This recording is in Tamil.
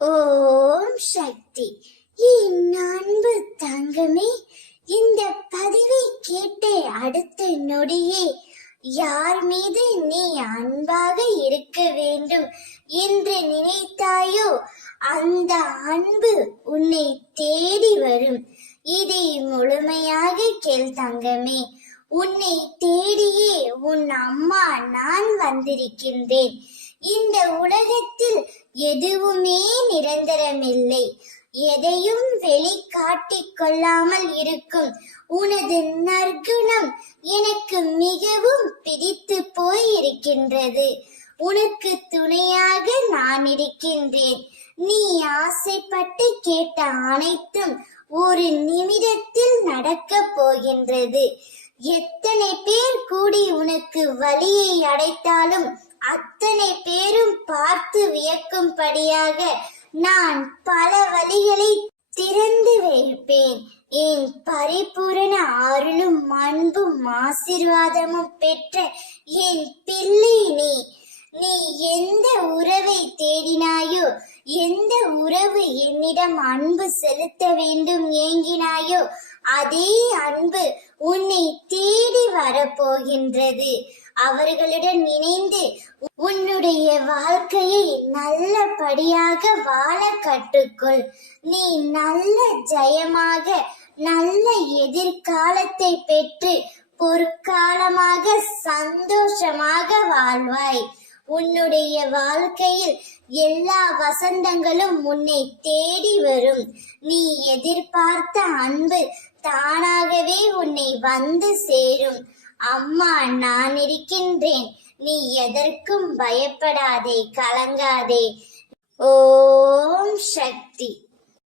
ஓம் சக்தி. என் அன்பு தங்கமே, இந்த பதிவை கேட்ட அடுத்த நொடியே யார் மீது நீ அன்பாக இருக்க வேண்டும் என்று நினைத்தாயோ அந்த அன்பு உன்னை தேடி வரும். இதை முழுமையாக கேள் தங்கமே. உன்னை தேடியே உன் அம்மா நான் வந்திருக்கின்றேன். இந்த உலகத்தில் எதுவுமே நிரந்தரமில்லை. எதையும் வெளிக்காட்டிக் கொள்ளாமல் இருக்கும் உனது நற்குணம் எனக்கு மிகவும் பிடித்து போயிருக்கின்றது. உனக்கு துணையாக நான் இருக்கின்றேன். நீ ஆசைப்பட்டு கேட்ட அனைத்தும் ஒரு நிமிடத்தில் நடக்க போகின்றது. எத்தனை பேர் கூடி உனக்கு வழியை அடைத்தாலும் அத்தனை பேரும் பார்த்து வியக்கும்படியாக நான் பல வழிகளை திறந்து வைப்பேன். என் பரிபூரண அருளும் அன்பும் ஆசீர்வாதமும் பெற்ற என் பிள்ளை நீ எந்த உறவை தேடினாயோ, எந்த உறவு என்னிடம் அன்பு செலுத்த வேண்டும் ஏங்கினாயோ அதே அன்பு உன்னை தேடி வரப்போகின்றது. அவர்களுடன் இணைந்து உன்னுடைய வாழ்க்கையை நல்லபடியாக வாழ கற்றுக்கொள். நீ நல்ல ஜெயமாக நல்ல எதிர்காலத்தை பெற்று பொற்காலமாக சந்தோஷமாக வாழ்வாய். உன்னுடைய வாழ்க்கையில் எல்லா வசந்தங்களும் உன்னை தேடி வரும். நீ எதிர்பார்த்த அன்பு தானாகவே உன்னை வந்து சேரும். அம்மா நான் இருக்கின்றேன். நீ எதற்கும் பயப்படாதே, கலங்காதே. ஓம் சக்தி.